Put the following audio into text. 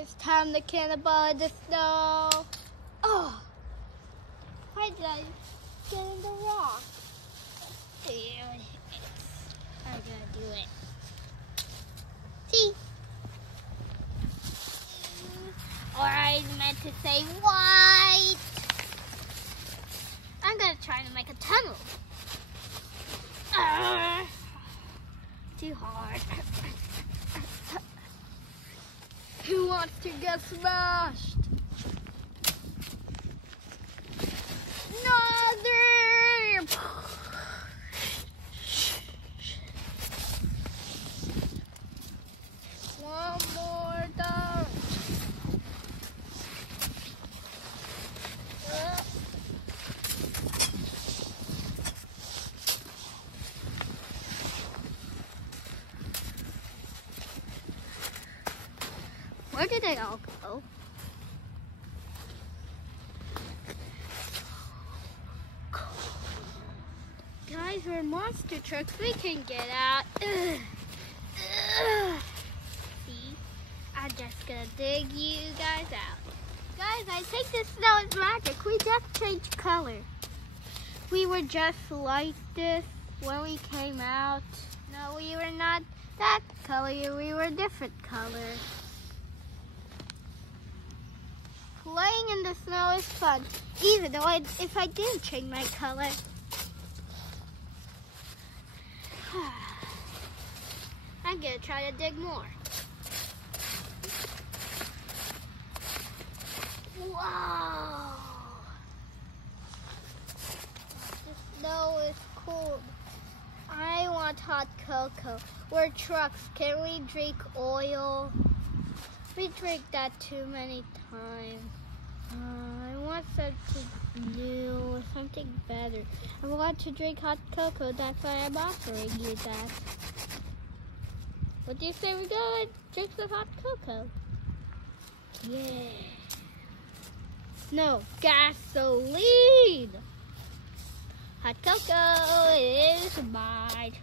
It's time to cannibal the snow. Oh, why did I get in the rock? I gotta do it. See? Or I meant to say white. I'm gonna try to make a tunnel. Too hard. Who wants to get smashed? Another! One more down. Where did they all go? Guys, we're monster trucks. We can get out. See? I'm just gonna dig you guys out. Guys, I think this snow is magic. We just changed color. We were just like this when we came out. No, we were not that color. We were different colors. Playing in the snow is fun, even though if I didn't change my color. I'm gonna try to dig more. Wow! The snow is cold. I want hot cocoa. We're trucks. Can we drink oil? We drink that too many times. I want something new, something better. I want to drink hot cocoa. That's why I'm offering you that. What do you say we go and drink some hot cocoa? Yeah. No, gasoline. Hot cocoa is mine.